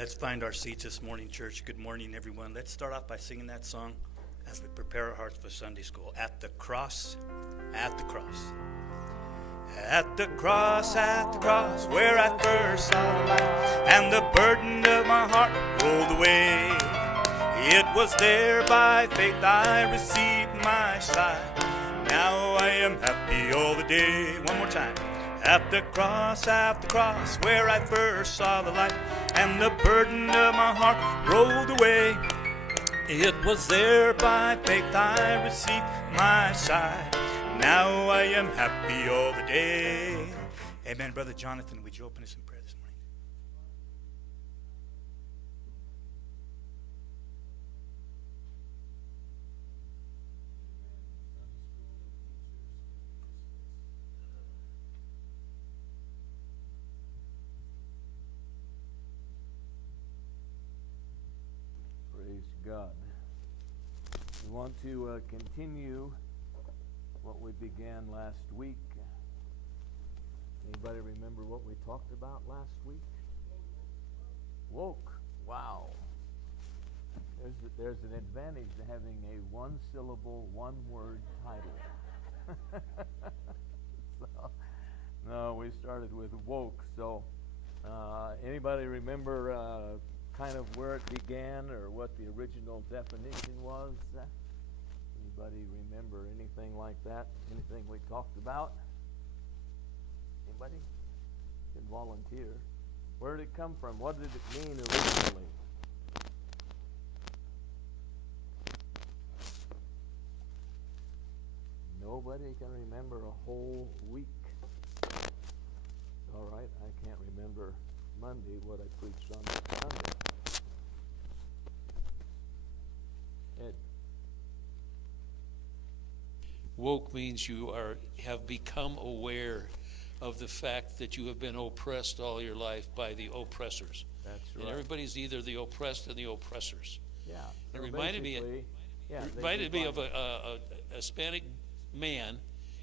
Let's find our seats this morning, church. Good morning, everyone. Let's start off by singing that song as we prepare our hearts for Sunday school. At the cross, at the cross. At the cross, where I first saw the light, and the burden of my heart rolled away. It was there by faith I received my sight. Now I am happy all the day. One more time. At the cross, where I first saw the light, and the burden of my heart rolled away. It was there by faith I received my sight. Now I am happy all the day. Amen. Brother Jonathan, would you open us in prayer this morning? Praise God. We want to continue what we began last week. Anybody remember what we talked about last week? Woke. Wow. There's an advantage to having a one-syllable, one-word title. No, we started with woke. So, anybody remember kind of where it began or what the original definition was? Anybody remember anything like that? Anything we talked about? Anybody? Can volunteer. Where did it come from? What did it mean originally? Nobody can remember a whole week. All right, I can't remember Monday what I preached on Sunday. Ed. Woke means you have become aware of the fact that you have been oppressed all your life by the oppressors. That's right. And everybody's either the oppressed and the oppressors. Yeah. It So reminded me of a Hispanic man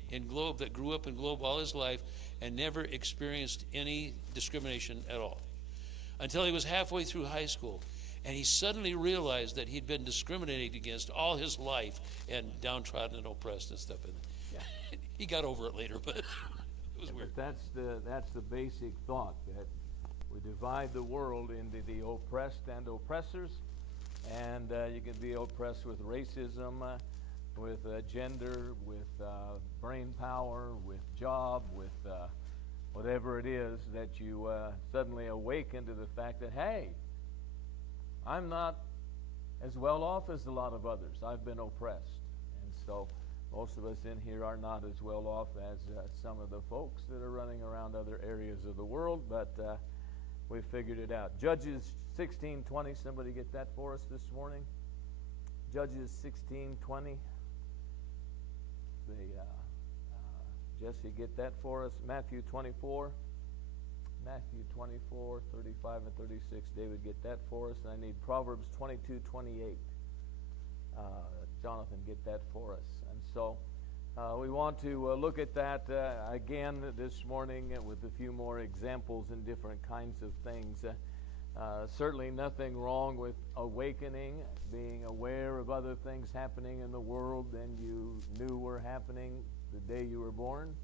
in Globe that grew up in Globe all his life and never experienced any discrimination at all until he was halfway through high school. And he suddenly realized that he'd been discriminated against all his life and downtrodden and oppressed and stuff. And Yeah. he got over it later, but it was weird. But that's the basic thought, that we divide the world into the oppressed and oppressors, and you can be oppressed with racism, with gender, with brain power, with job, with whatever it is, that you suddenly awaken to the fact that, hey, I'm not as well off as a lot of others. I've been oppressed. And so most of us in here are not as well off as some of the folks that are running around other areas of the world, but we figured it out. Judges 16:20, somebody get that for us this morning? Judges 16:20. Jesse, get that for us. Matthew 24. Matthew 24, 35 and 36. David, get that for us. And I need Proverbs 22:28. Jonathan, get that for us. And so we want to look at that again this morning with a few more examples and different kinds of things. Certainly nothing wrong with awakening, being aware of other things happening in the world than you knew were happening the day you were born.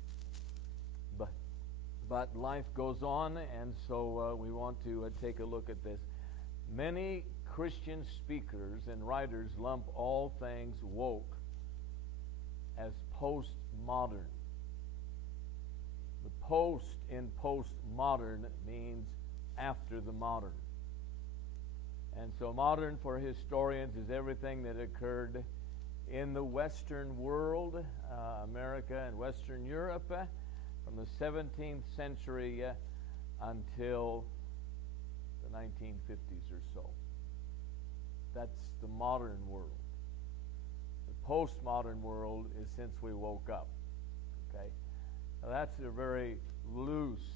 But life goes on, and so we want to take a look at this. Many Christian speakers and writers lump all things woke as postmodern. The post in postmodern means after the modern. And so modern for historians is everything that occurred in the Western world, America and Western Europe, from the 17th century until the 1950s or so. That's the modern world. The postmodern world is since we woke up. Okay? Now that's a very loose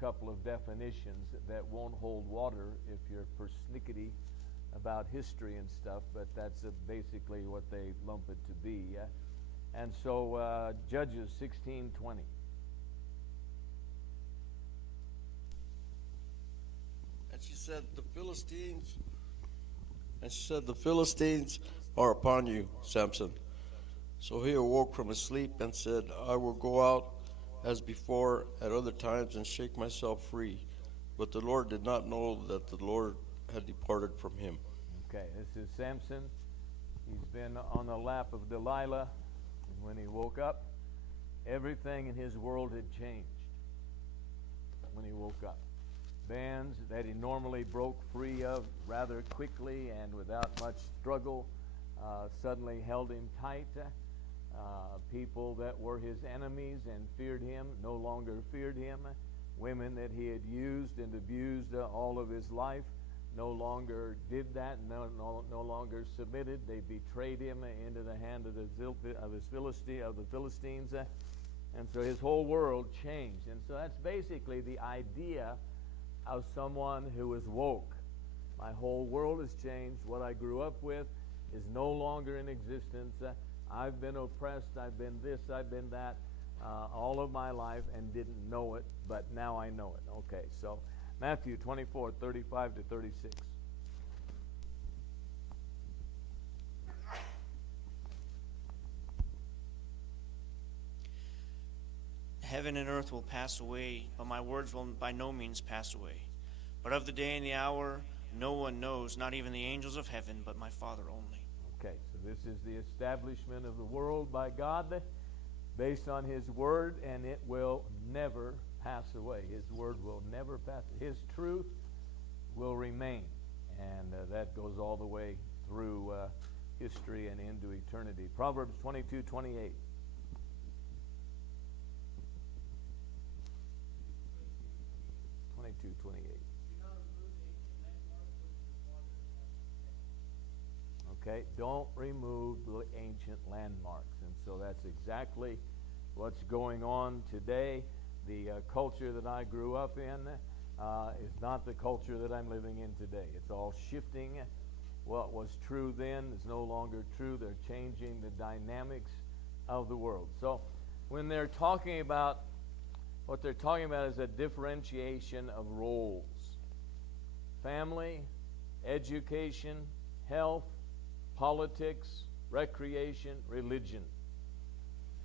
couple of definitions that won't hold water if you're persnickety about history and stuff, but that's basically what they lump it to be. And so Judges 16:20. And she said, the Philistines are upon you, Samson. So he awoke from his sleep and said, I will go out as before at other times and shake myself free. But the Lord did not know that the Lord had departed from him. Okay, this is Samson. He's been on the lap of Delilah. And when he woke up, everything in his world had changed. When he woke up, bands that he normally broke free of rather quickly and without much struggle suddenly held him tight. People that were his enemies and feared him no longer feared him. Women that he had used and abused all of his life no longer did that, no longer submitted. They betrayed him into the hand of the Philistines. And so his whole world changed. And so that's basically the idea of someone who is woke. My whole world has changed. What I grew up with is no longer in existence. I've been oppressed. I've been this. I've been that all of my life and didn't know it, but now I know it. Okay, so Matthew 24:35 to 36. Heaven and earth will pass away, but my words will by no means pass away. But of the day and the hour no one knows, not even the angels of heaven, but my Father only. Okay, so this is the establishment of the world by God based on his word, and it will never pass away. His word will never pass. His truth will remain, and that goes all the way through history and into eternity. Proverbs 22:28. Okay, don't remove the ancient landmarks. And so that's exactly what's going on today. The culture that I grew up in is not the culture that I'm living in today. It's all shifting. What was true then is no longer true. They're changing the dynamics of the world. So when they're talking about, what they're talking about is a differentiation of roles. Family, education, health, politics, recreation, religion.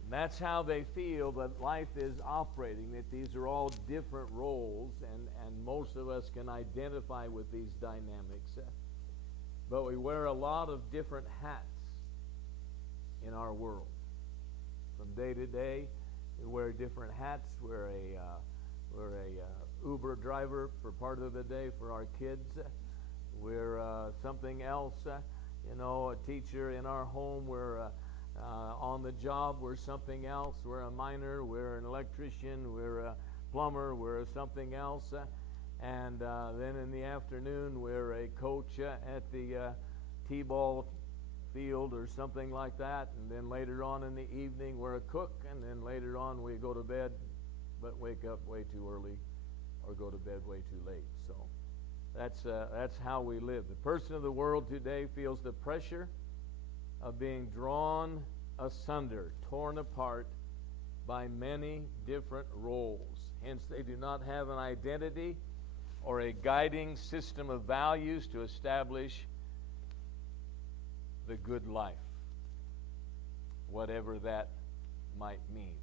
And that's how they feel that life is operating, that these are all different roles, and most of us can identify with these dynamics. But we wear a lot of different hats in our world. From day to day, we wear different hats. We're a Uber driver for part of the day for our kids. We're something else. A teacher in our home. We're on the job. We're something else. We're a miner. We're an electrician. We're a plumber. We're something else. And then in the afternoon, we're a coach at the T-ball field or something like that. And then later on in the evening, we're a cook. And then later on, we go to bed, but wake up way too early or go to bed way too late. So that's how we live. The person of the world today feels the pressure of being drawn asunder, torn apart by many different roles. Hence, they do not have an identity or a guiding system of values to establish the good life, whatever that might mean.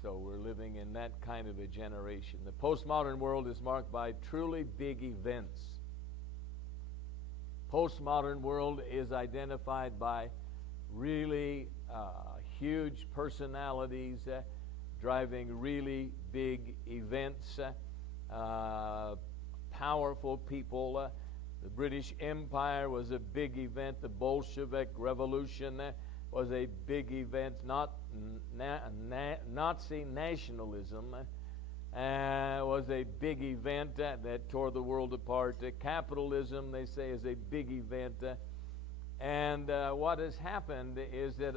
So we're living in that kind of a generation. The postmodern world is marked by truly big events. Postmodern world is identified by really huge personalities driving really big events, powerful people. The British Empire was a big event. The Bolshevik Revolution was a big event. Nazi nationalism was a big event that tore the world apart. Capitalism, they say, is a big event. And what has happened is that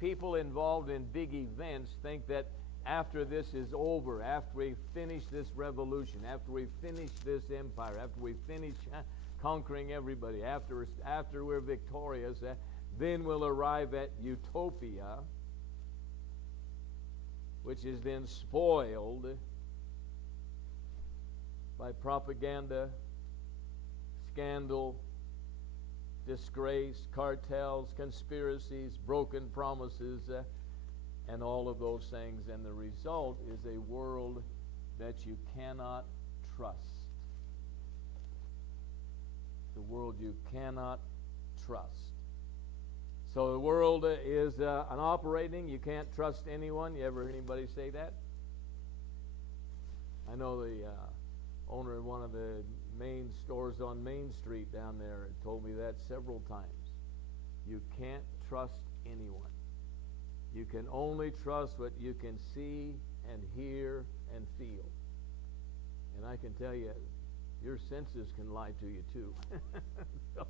people involved in big events think that after this is over, after we finish this revolution, after we finish this empire, after we finish conquering everybody, after we're victorious, then we'll arrive at utopia, which is then spoiled by propaganda, scandal, disgrace, cartels, conspiracies, broken promises, and all of those things. And the result is a world that you cannot trust. The world you cannot trust. So the world is an operating. You can't trust anyone. You ever heard anybody say that? I know the owner of one of the main stores on Main Street down there told me that several times. You can't trust anyone. You can only trust what you can see and hear and feel. And I can tell you, your senses can lie to you too. So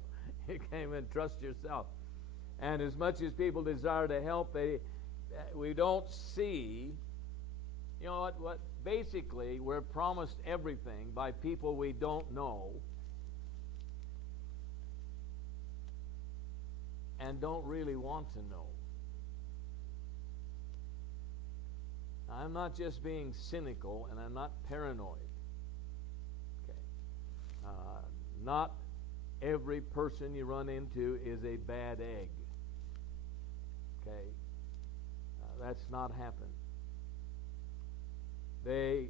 you can't even trust yourself. And as much as people desire to help, we don't see, you know what? Basically, we're promised everything by people we don't know and don't really want to know. I'm not just being cynical, and I'm not paranoid. Okay. Not every person you run into is a bad egg. Okay. That's not happened. They,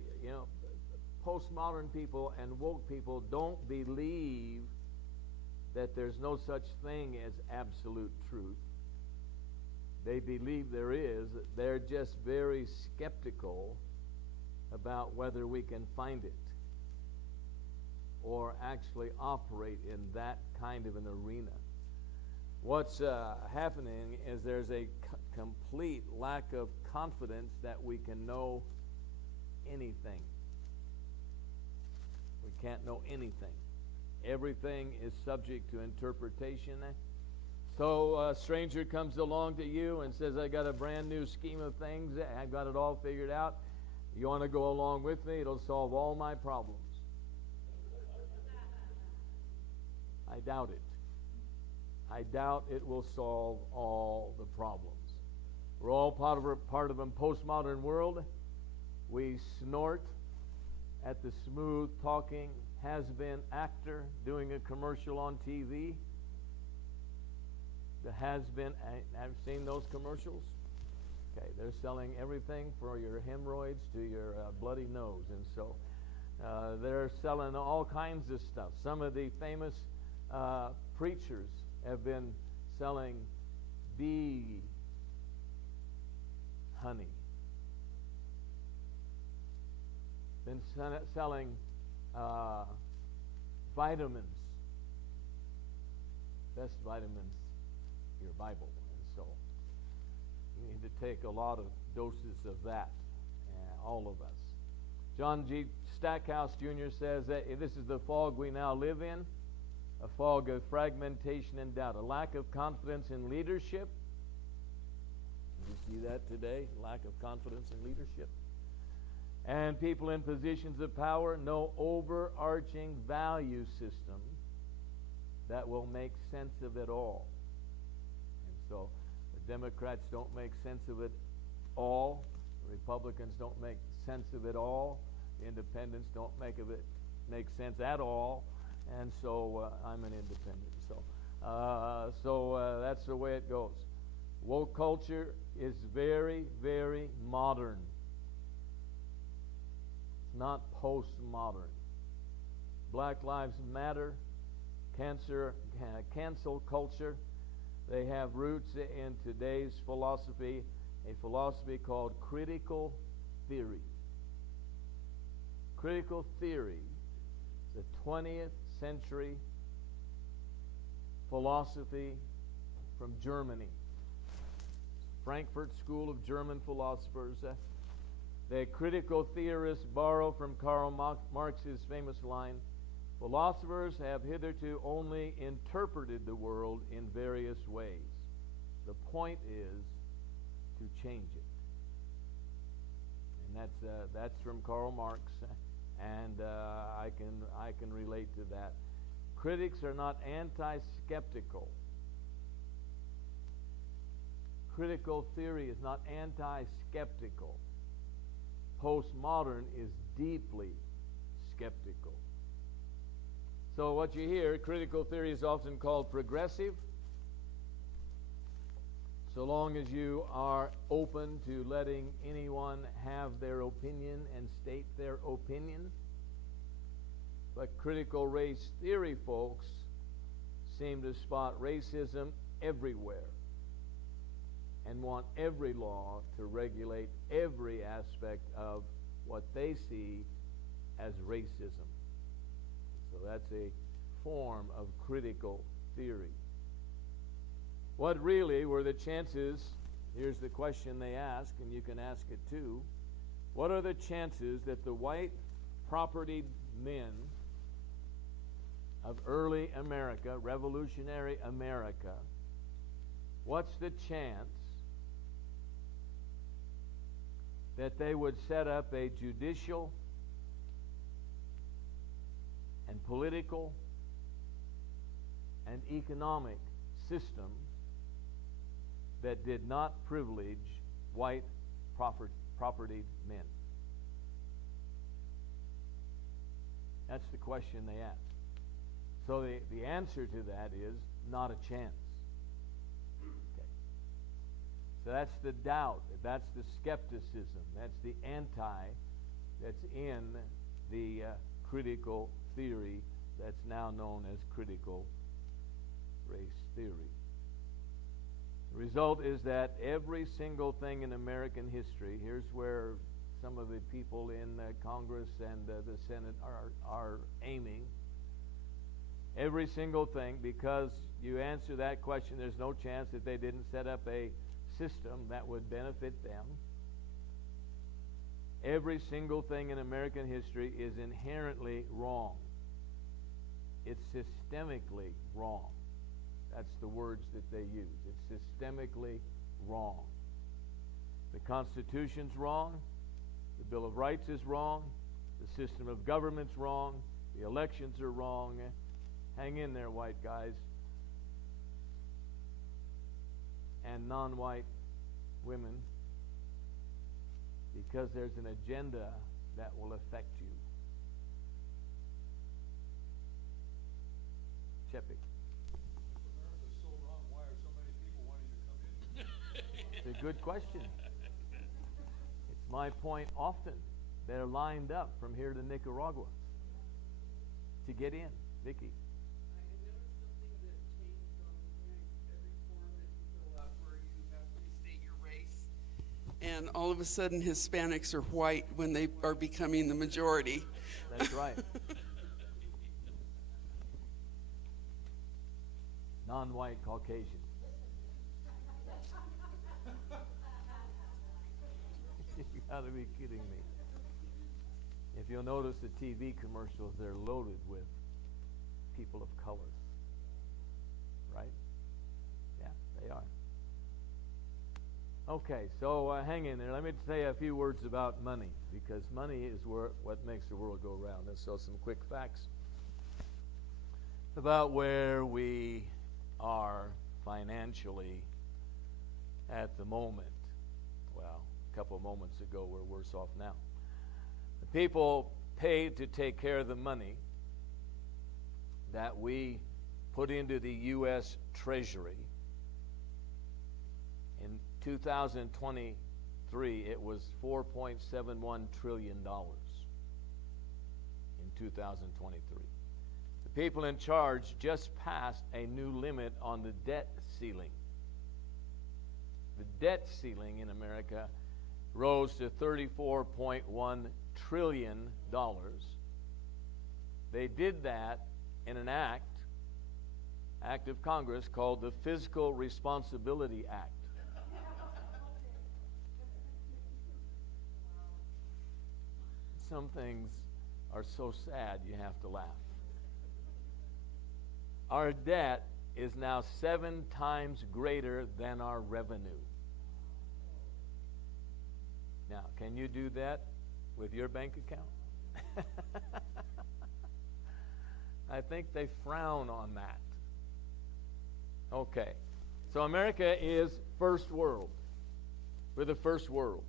postmodern people and woke people don't believe that there's no such thing as absolute truth. They believe there is. They're just very skeptical about whether we can find it or actually operate in that kind of an arena. What's happening is there's a complete lack of confidence that we can know anything. We can't know anything. Everything is subject to interpretation. So a stranger comes along to you and says, I got a brand new scheme of things. I've got it all figured out. You want to go along with me? It'll solve all my problems. I doubt it. I doubt it will solve all the problems. We're all part of a postmodern world. We snort at the smooth talking has-been actor doing a commercial on TV. The has-been, I've seen those commercials. Okay, they're selling everything from your hemorrhoids to your bloody nose, and so they're selling all kinds of stuff. Some of the famous preachers have been selling bee honey. Been selling vitamins. Best vitamins, your Bible. And so you need to take a lot of doses of that, all of us. John G. Stackhouse Jr. says that this is the fog we now live in, a fog of fragmentation and doubt, a lack of confidence in leadership. You see that today, lack of confidence in leadership. And people in positions of power, no overarching value system that will make sense of it all. And so the Democrats don't make sense of it all. The Republicans don't make sense of it all. The Independents don't make sense at all. And so I'm an independent. So that's the way it goes. Woke culture is very, very modern. It's not postmodern. Black Lives Matter, cancel culture, they have roots in today's philosophy, a philosophy called critical theory. Critical theory is a 20th century philosophy from Germany. Frankfurt School of German philosophers. The critical theorists borrow from Karl Marx's famous line, philosophers have hitherto only interpreted the world in various ways. The point is to change it. And that's from Karl Marx, and I can relate to that. Critics are not anti-skeptical. Critical theory is not anti-skeptical. Postmodern is deeply skeptical. So what you hear, critical theory is often called progressive. So long as you are open to letting anyone have their opinion and state their opinion. But critical race theory folks seem to spot racism everywhere and want every law to regulate every aspect of what they see as racism. So that's a form of critical theory. What really were the chances? Here's the question they ask, and you can ask it too. What are the chances that the white propertied men of early America, revolutionary America, what's the chance that they would set up a judicial and political and economic system that did not privilege white propertied men? That's the question they ask. So the answer to that is not a chance. Okay. So that's the doubt, that's the skepticism, that's the anti that's in the critical theory that's now known as critical race theory. The result is that every single thing in American history, here's where some of the people in Congress and the Senate are aiming. Every single thing, because you answer that question, there's no chance that they didn't set up a system that would benefit them. Every single thing in American history is inherently wrong. It's systemically wrong. That's the words that they use. It's systemically wrong. The Constitution's wrong. The Bill of Rights is wrong. The system of government's wrong. The elections are wrong. Hang in there, white guys. And non-white women, because there's an agenda that will affect you. Chepik. America's so wrong. Why are so many people wanting to come in? It's a good question. It's my point often. They're lined up from here to Nicaragua to get in. Vicky. I noticed something that changed on every form that you fill out where you have to state your race. And all of a sudden, Hispanics are white when they are becoming the majority. That's right. Non-white Caucasian. You gotta be kidding me. If you'll notice the TV commercials, they're loaded with people of color. Right? Yeah, they are. Okay, so hang in there. Let me say a few words about money, because money is what makes the world go round. And so some quick facts about where we are financially at the moment. Well, a couple of moments ago, we're worse off now. The people paid to take care of the money that we put into the U.S. Treasury. In 2023, it was $4.71 trillion in 2023. The people in charge just passed a new limit on the debt ceiling. The debt ceiling in America rose to $34.1 trillion. They did that in an act of Congress called the Fiscal Responsibility Act. Some things are so sad you have to laugh. Our debt is now 7 times greater than our revenue. Now, can you do that with your bank account? I think they frown on that. Okay. So America is first world. We're the first world.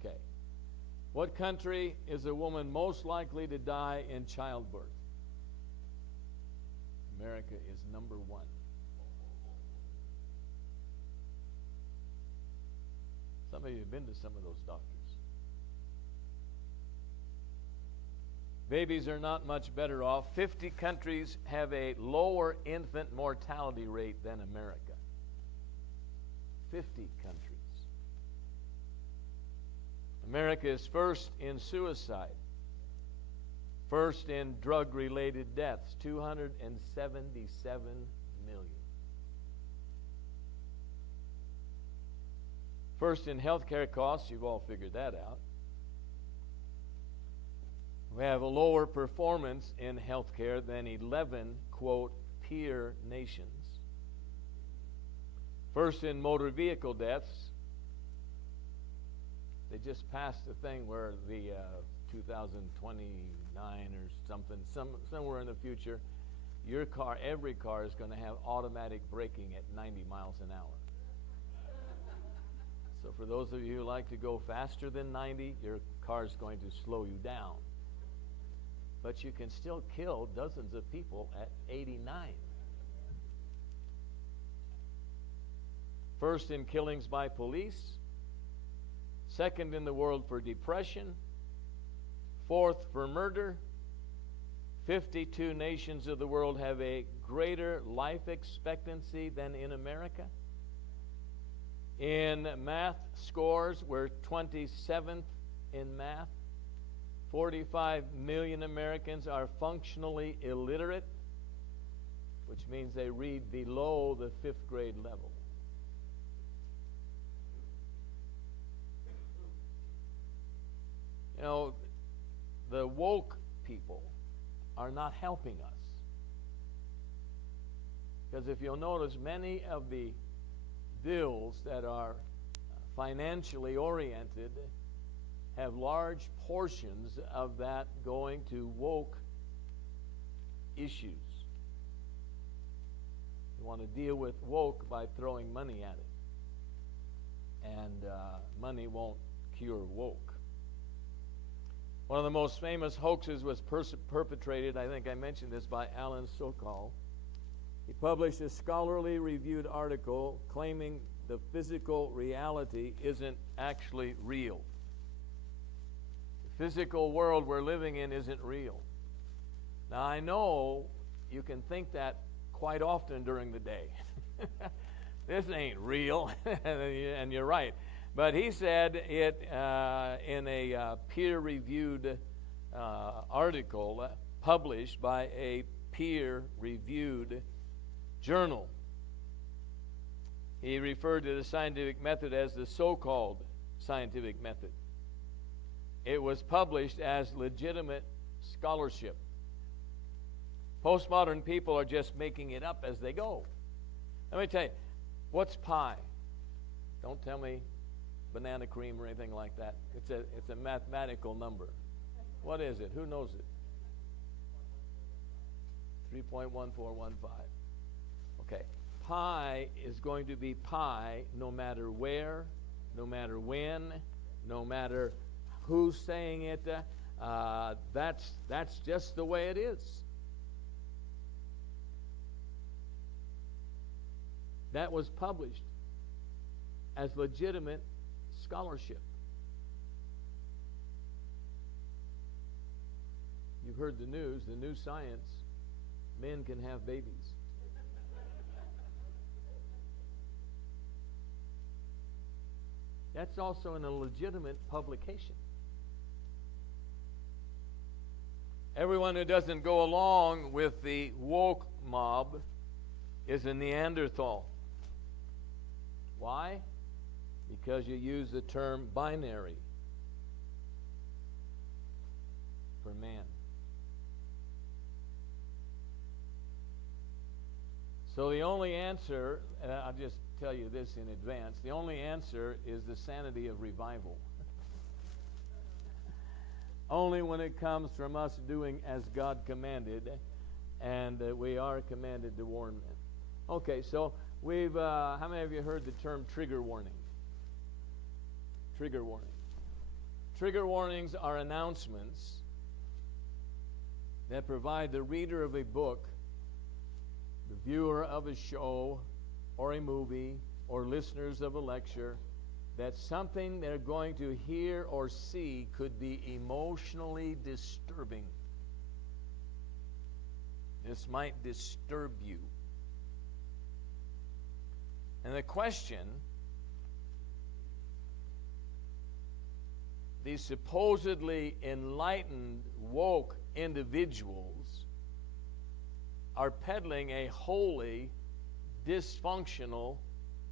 Okay. What country is a woman most likely to die in childbirth? America is number one. Some of you have been to some of those doctors. Babies are not much better off. 50 countries have a lower infant mortality rate than America. 50 countries. America is first in suicide, first in drug-related deaths, 277 million. First in healthcare costs, you've all figured that out. We have a lower performance in healthcare than 11, quote, peer nations. First in motor vehicle deaths. They just passed a thing where the 2029 or something, somewhere in the future, your car, every car is going to have automatic braking at 90 miles an hour. So for those of you who like to go faster than 90, your car is going to slow you down. But you can still kill dozens of people at 89. First in killings by police, second in the world for depression, fourth for murder. 52 nations of the world have a greater life expectancy than in America. In math scores, we're 27th in math. 45 million Americans are functionally illiterate, which means they read below the 5th grade level. You know, the woke people are not helping us. Because if you'll notice, many of the bills that are financially oriented have large portions of that going to woke issues. You want to deal with woke by throwing money at it. And money won't cure woke. One of the most famous hoaxes was perpetrated, I think I mentioned this, by Alan Sokal. He published a scholarly reviewed article claiming the physical reality isn't actually real. The physical world we're living in isn't real. Now, I know you can think that quite often during the day. This ain't real, and you're right. But he said it in a peer-reviewed article published by a peer-reviewed journal. He referred to the scientific method as the so-called scientific method. It was published as legitimate scholarship. Postmodern people are just making it up as they go. Let me tell you, what's pi? Don't tell me banana cream or anything like that. It's a mathematical number. What is it? Who knows it? 3.1415. Okay. Pi is going to be pi no matter where, no matter when, no matter who's saying it. That's just the way it is. That was published as legitimate scholarship. You've heard the news, the new science, men can have babies. That's also in a legitimate publication. Everyone who doesn't go along with the woke mob is a Neanderthal. Why? Because you use the term binary for man. So the only answer, I'll just tell you this in advance, the only answer is the sanity of revival. Only when it comes from us doing as God commanded, and we are commanded to warn men. Okay, so we've, how many of you heard the term trigger warning? Trigger warning. Trigger warnings are announcements that provide the reader of a book, the viewer of a show or a movie, or listeners of a lecture, that something they're going to hear or see could be emotionally disturbing. This might disturb you. And the question, these supposedly enlightened, woke individuals are peddling a wholly dysfunctional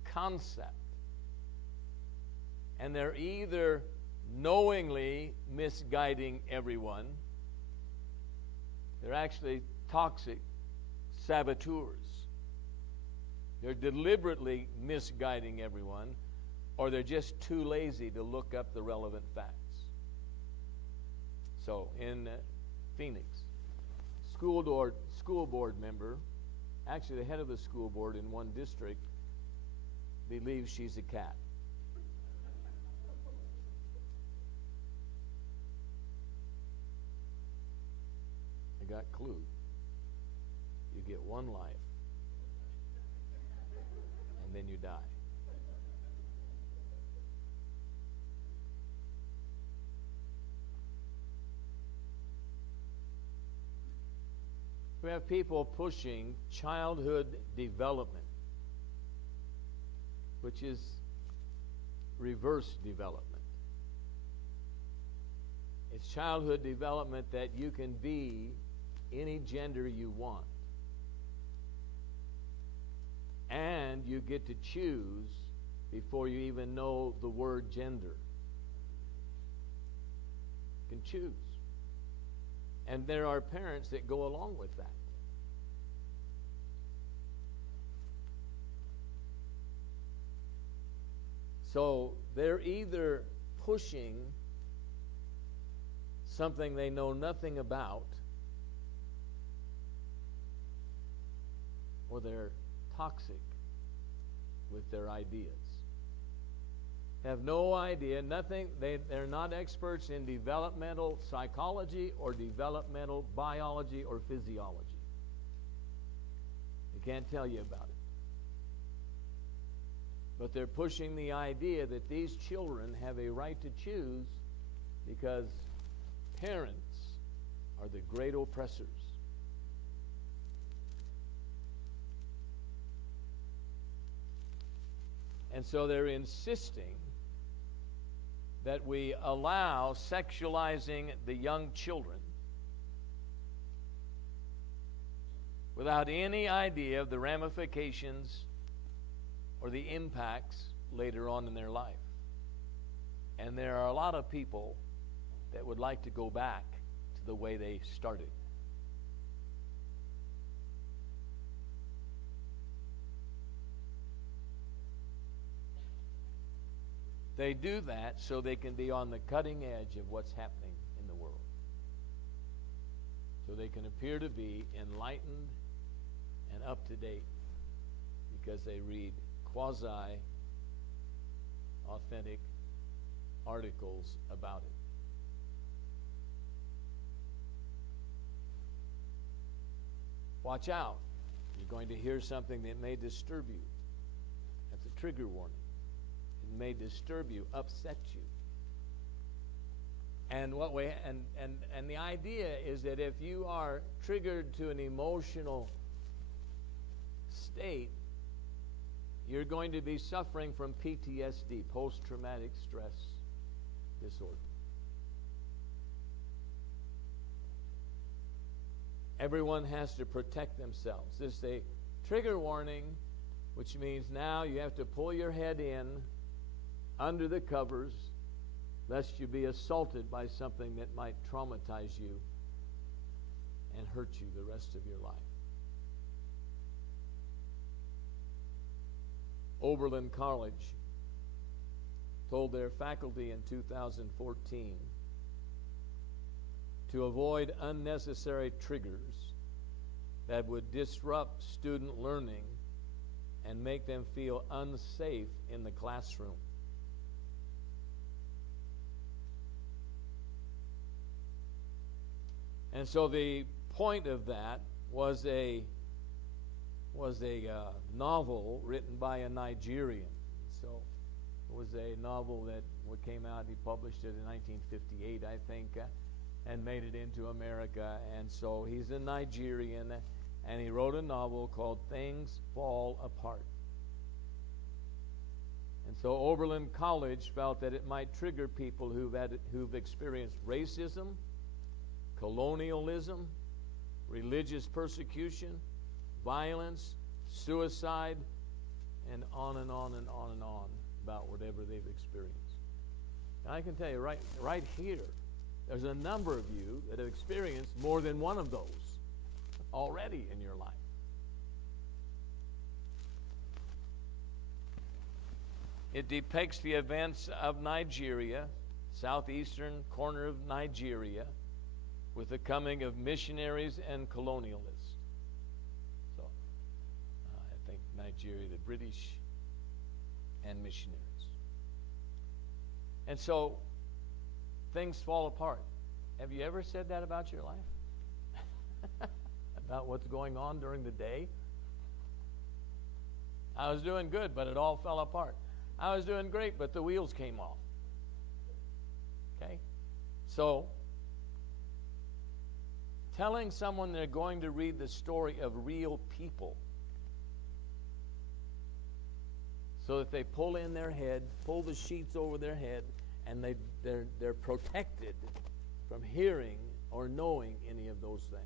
concept. And they're either knowingly misguiding everyone, they're actually toxic saboteurs. They're deliberately misguiding everyone, or they're just too lazy to look up the relevant facts. So, in Phoenix, school board member, actually the head of the school board in one district, believes she's a cat. I got clue. You get one life, and then you die. We have people pushing childhood development, which is reverse development. It's childhood development that you can be any gender you want. And you get to choose before you even know the word gender. You can choose. And there are parents that go along with that. So they're either pushing something they know nothing about, or they're toxic with their ideas. Have no idea, nothing, they're not experts in developmental psychology or developmental biology or physiology. They can't tell you about it. But they're pushing the idea that these children have a right to choose because parents are the great oppressors. And so they're insisting that we allow sexualizing the young children without any idea of the ramifications or the impacts later on in their life. And there are a lot of people that would like to go back to the way they started. They do that so they can be on the cutting edge of what's happening in the world. So they can appear to be enlightened and up to date because they read quasi-authentic articles about it. Watch out. You're going to hear something that may disturb you. That's a trigger warning. It may disturb you, upset you. And the idea is that if you are triggered to an emotional state, you're going to be suffering from PTSD, post-traumatic stress disorder. Everyone has to protect themselves. This is a trigger warning, which means now you have to pull your head in under the covers, lest you be assaulted by something that might traumatize you and hurt you the rest of your life. Oberlin College told their faculty in 2014 to avoid unnecessary triggers that would disrupt student learning and make them feel unsafe in the classroom. And so the point of that was a novel written by a Nigerian. So it was a novel that came out. He published it in 1958, I think, and made it into America. And so he's a Nigerian, and he wrote a novel called Things Fall Apart. And so Oberlin College felt that it might trigger people who've experienced racism, colonialism, religious persecution, violence, suicide, and on and on and on and on about whatever they've experienced. And I can tell you right here, there's a number of you that have experienced more than one of those already in your life. It depicts the events of Nigeria, southeastern corner of Nigeria, with the coming of missionaries and colonialists. So, I think Nigeria, the British, and missionaries. And so, things fall apart. Have you ever said that about your life? About what's going on during the day? I was doing good, but it all fell apart. I was doing great, but the wheels came off. Okay? So, telling someone they're going to read the story of real people so that they pull in their head, pull the sheets over their head, and they're protected from hearing or knowing any of those things.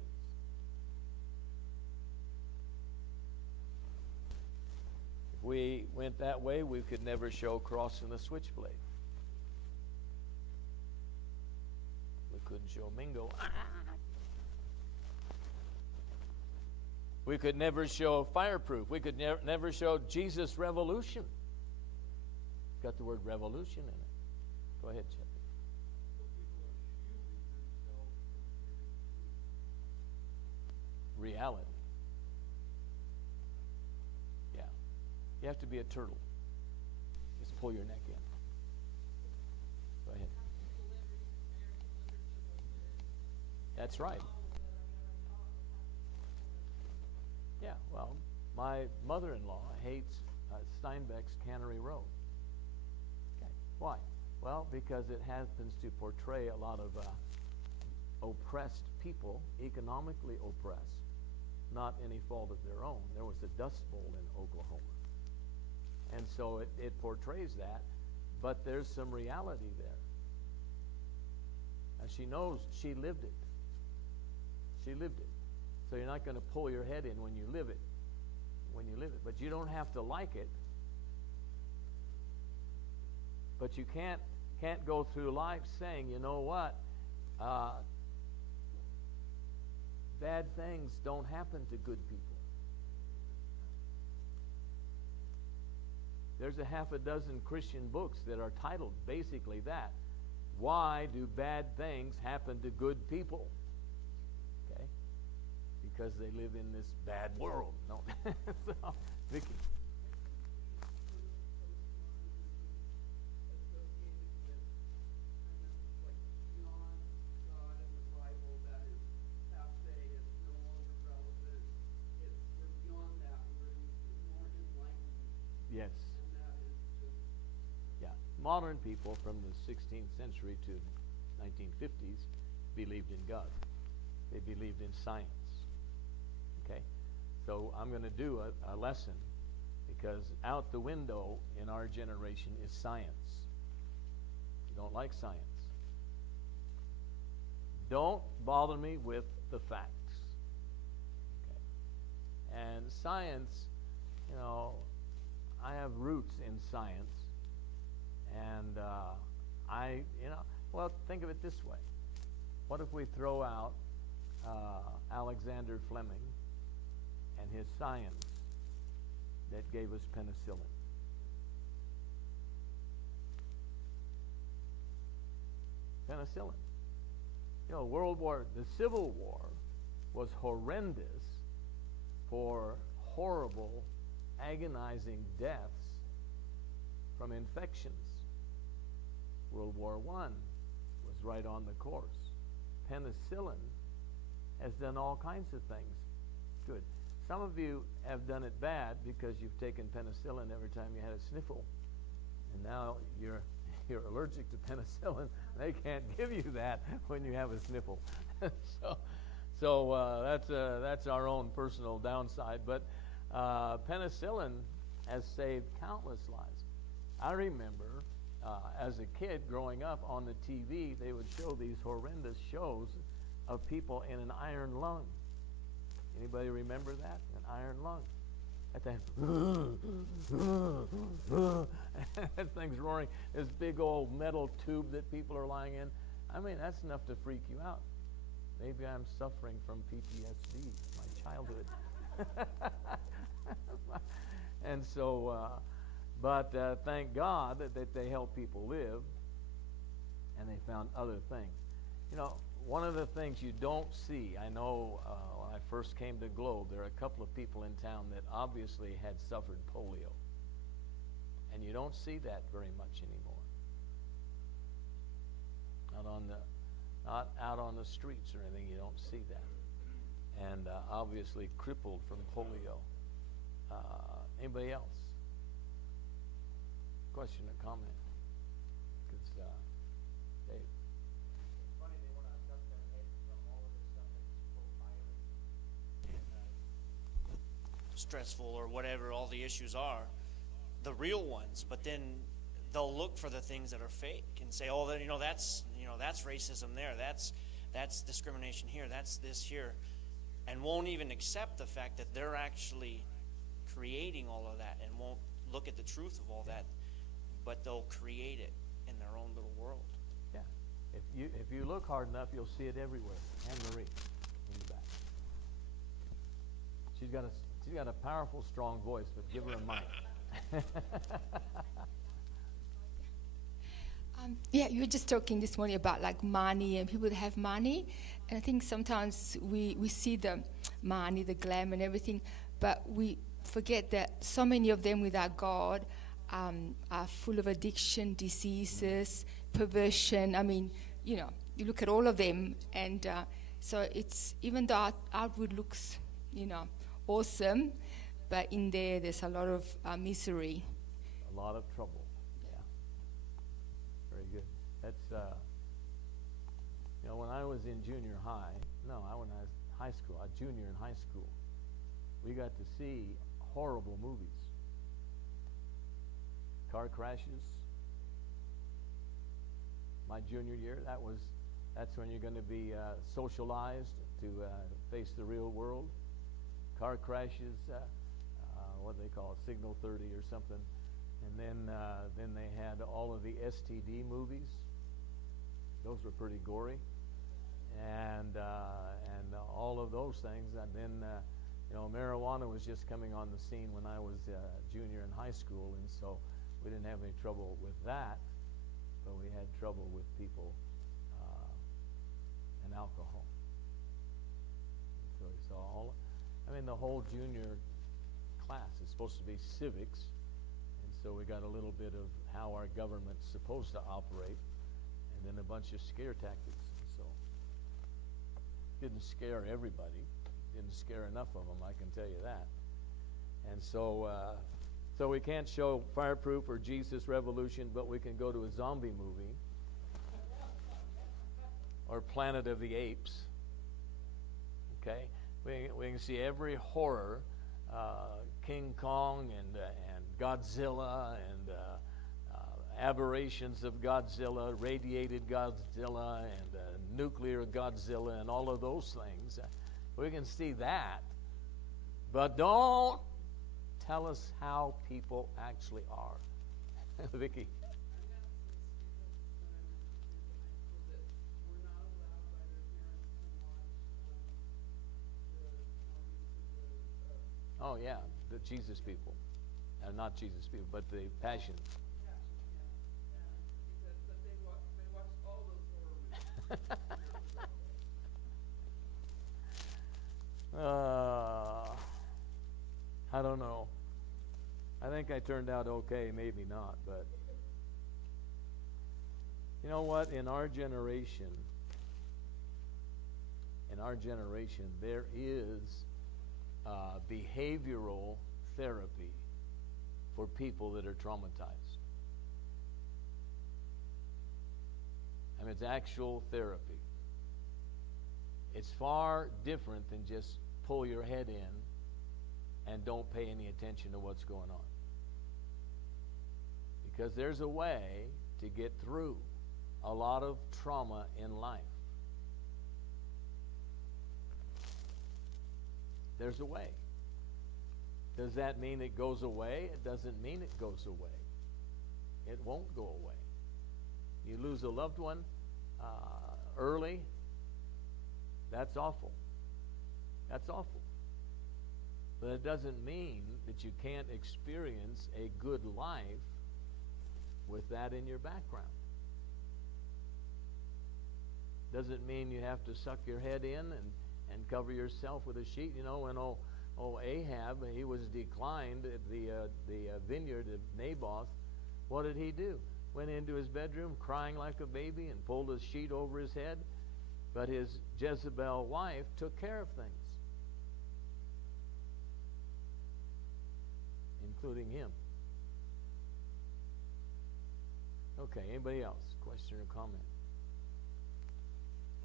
If we went that way, we could never show crossing the switchblade. We couldn't show Mingo. We could never show fireproof. We could never show Jesus Revolution. It's got the word revolution in it. Go ahead, Chip. So people are shielding themselves from hearing truth. Reality. Yeah. You have to be a turtle. Just pull your neck in. Go ahead. That's right. Yeah, well, my mother-in-law hates Steinbeck's Cannery Row. Okay. Why? Well, because it happens to portray a lot of oppressed people, economically oppressed, not any fault of their own. There was a Dust Bowl in Oklahoma. And so it portrays that, but there's some reality there. And she knows she lived it. She lived it. So you're not going to pull your head in when you live it. But you don't have to like it. But you can't go through life saying, you know what, bad things don't happen to good people. There's a half a dozen Christian books that are titled basically that. Why do bad things happen to good people? Okay? Because they live in this bad world. No. So, Vicky. Yes. Yeah. Modern people from the 16th century to 1950s believed in God. They believed in science. Okay? So I'm going to do a lesson because out the window in our generation is science. You don't like science. Don't bother me with the facts. Okay? And science, you know, I have roots in science, and well, think of it this way. What if we throw out Alexander Fleming and his science that gave us penicillin? Penicillin. You know, the Civil War was horrendous for horrible, agonizing deaths from infections. World War I was right on the course. Penicillin has done all kinds of things good. Some of you have done it bad because you've taken penicillin every time you had a sniffle, and now you're allergic to penicillin. They can't give you that when you have a sniffle. so that's our own personal downside. But penicillin has saved countless lives. I remember as a kid growing up on the TV, they would show these horrendous shows of people in an iron lung. Anybody remember that? An iron lung. That thing's roaring. This big old metal tube that people are lying in. I mean, that's enough to freak you out. Maybe I'm suffering from PTSD, my childhood. And so, but thank God that they help people live, and they found other things. You know, one of the things you don't see, I know when I first came to Globe, there are a couple of people in town that obviously had suffered polio. And you don't see that very much anymore. Not out on the streets or anything, you don't see that. And obviously crippled from polio. Anybody else? Question or comment? Because, Dave. Stressful or whatever all the issues are, the real ones, but then they'll look for the things that are fake and say, oh, that's racism there, that's discrimination here, that's this here, and won't even accept the fact that they're actually creating all of that, and won't look at the truth of all that, but they'll create it in their own little world. Yeah. If you look hard enough, you'll see it everywhere. Anne Marie in the back. She's got a powerful, strong voice, but give her a mic. Yeah, you were just talking this morning about like money and people that have money, and I think sometimes we see the money, the glam and everything, but we forget that so many of them without God are full of addiction, diseases, perversion. I mean, you look at all of them, and so it's, even though outward looks, awesome, but in there's a lot of misery. A lot of trouble. Yeah. Very good. That's, when I was in when I was high school, junior in high school, we got to see horrible movies. Car crashes. My junior year, that's when you're going to be socialized to face the real world. Car crashes, what they call it, Signal 30 or something, and then they had all of the STD movies. Those were pretty gory, and all of those things. And then marijuana was just coming on the scene when I was junior in high school, and so we didn't have any trouble with that, but we had trouble with people and alcohol. And so we saw the whole junior class is supposed to be civics, and so we got a little bit of how our government's supposed to operate, and then a bunch of scare tactics. And so didn't scare everybody, didn't scare enough of them, I can tell you that. And so so we can't show Fireproof or Jesus Revolution, but we can go to a zombie movie or Planet of the Apes. Okay, we can see every horror, King Kong and Godzilla and aberrations of Godzilla, radiated Godzilla and nuclear Godzilla and all of those things. We can see that, but don't tell us how people actually are. Vicki. Oh yeah, the Jesus people, not Jesus people, but the Passion. I don't know. I think I turned out okay, maybe not, but you know what? In our generation, in our generation, there is behavioral therapy for people that are traumatized. I mean, it's actual therapy. It's far different than just pull your head in and don't pay any attention to what's going on. Because there's a way to get through a lot of trauma in life. There's a way. Does that mean it goes away? It doesn't mean it goes away. It won't go away. You lose a loved one early, that's awful. That's awful. But it doesn't mean that you can't experience a good life with that in your background. Doesn't mean you have to suck your head in and cover yourself with a sheet. You know, when Ahab, he was declined at the vineyard of Naboth, what did he do? Went into his bedroom crying like a baby and pulled a sheet over his head. But his Jezebel wife took care of things, including him. Okay, anybody else? Question or comment?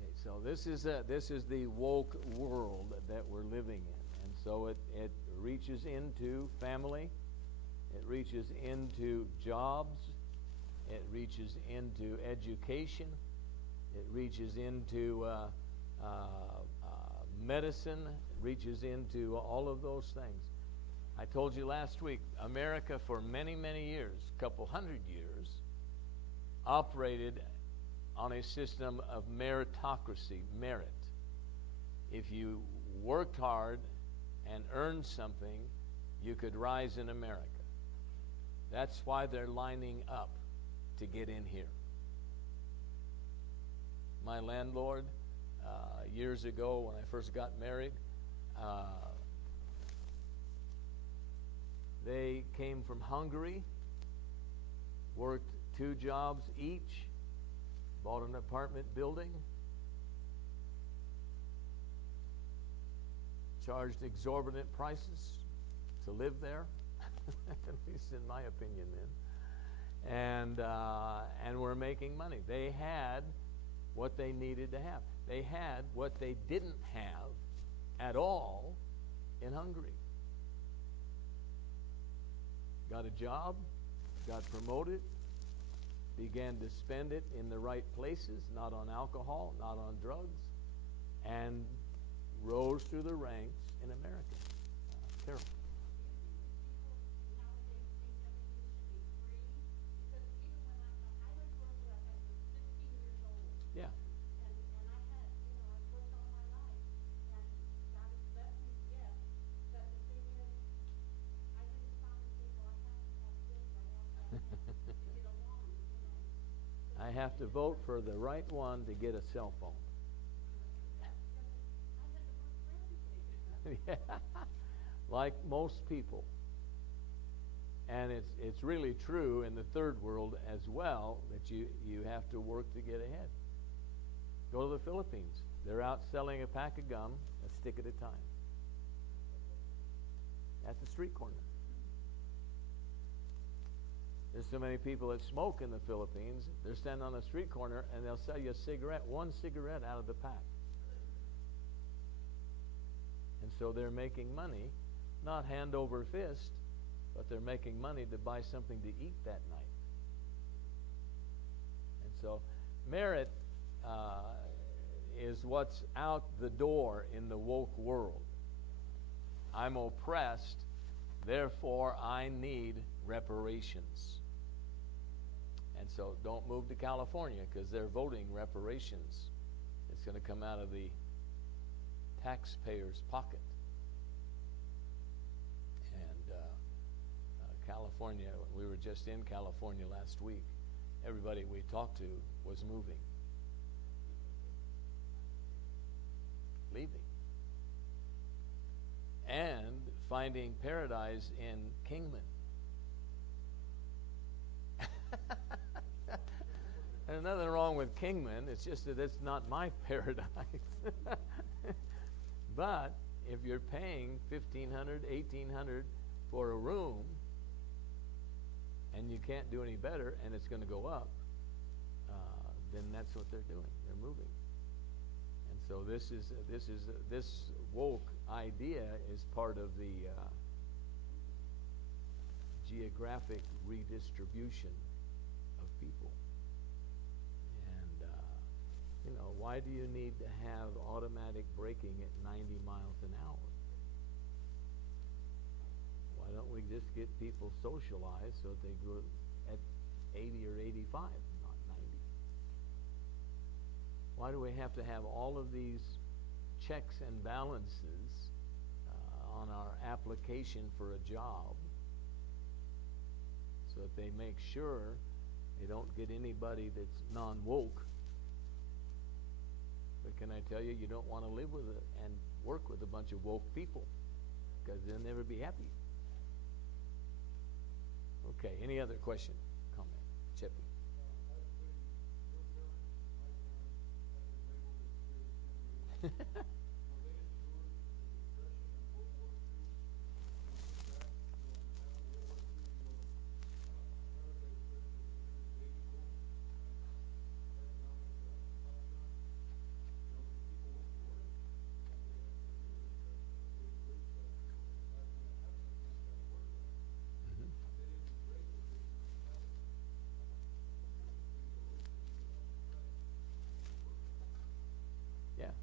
Okay, so this is the woke world that we're living in. And so it reaches into family, it reaches into jobs, it reaches into education, it reaches into medicine, it reaches into all of those things. I told you last week, America for many, many years, a couple hundred years, operated on a system of meritocracy, merit. If you worked hard and earned something, you could rise in America. That's why they're lining up to get in here. My landlord, years ago when I first got married, they came from Hungary, worked 2 jobs each, bought an apartment building, charged exorbitant prices to live there, at least in my opinion then, and were making money. They had what they needed to have. They had what they didn't have at all in Hungary. Got a job, got promoted, began to spend it in the right places, not on alcohol, not on drugs, and rose through the ranks in America. Carol. Yeah. I have to vote for the right one to get a cell phone. Yeah. Like most people. And it's really true in the third world as well, that you have to work to get ahead. Go to the Philippines. They're out selling a pack of gum, a stick at a time, at the street corner. There's so many people that smoke in the Philippines. They're standing on the street corner and they'll sell you a cigarette, 1 cigarette out of the pack. And so they're making money, not hand over fist, but they're making money to buy something to eat that night. And so merit is what's out the door in the woke world. I'm oppressed, therefore I need reparations. And so don't move to California because they're voting reparations. It's going to come out of the taxpayer's pocket. And California, we were just in California last week. Everybody we talked to was moving, leaving, and finding paradise in Kingman. There's nothing wrong with Kingman. It's just that it's not my paradise. But if you're paying $1,500, $1,800 for a room, and you can't do any better, and it's going to go up, then that's what they're doing. They're moving. And so this woke idea is part of the geographic redistribution of people. And why do you need to have automatic braking at 90 miles an hour? Why don't we just get people socialized so that they go at 80 or 85, not 90? Why do we have to have all of these checks and balances on our application for a job so that they make sure they don't get anybody that's non-woke? But can I tell you, you don't want to live with and work with a bunch of woke people, because they'll never be happy. Okay, any other question, comment? Chippy. Yeah,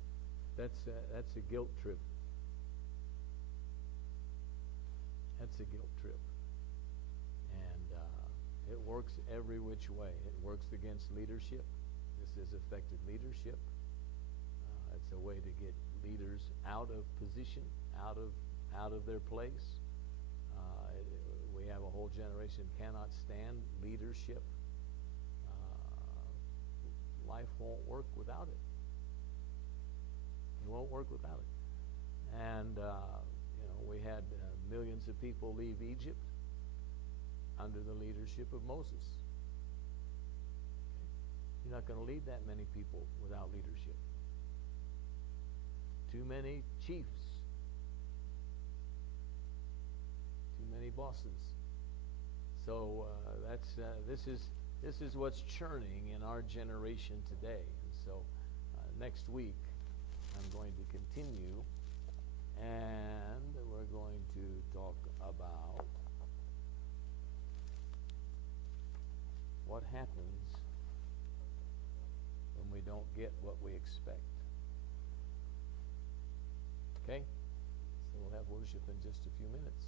that's a guilt trip. That's a guilt trip. And it works every which way. It works against leadership. This has affected leadership. It's a way to get leaders out of position, out of their place. We have a whole generation cannot stand leadership. Life won't work without it. It won't work without it. And we had millions of people leave Egypt under the leadership of Moses. You're not going to lead that many people without leadership. Too many chiefs. Too many bosses. So this is what's churning in our generation today. And so next week I'm going to continue, and we're going to talk about what happens when we don't get what we expect. Okay? So we'll have worship in just a few minutes.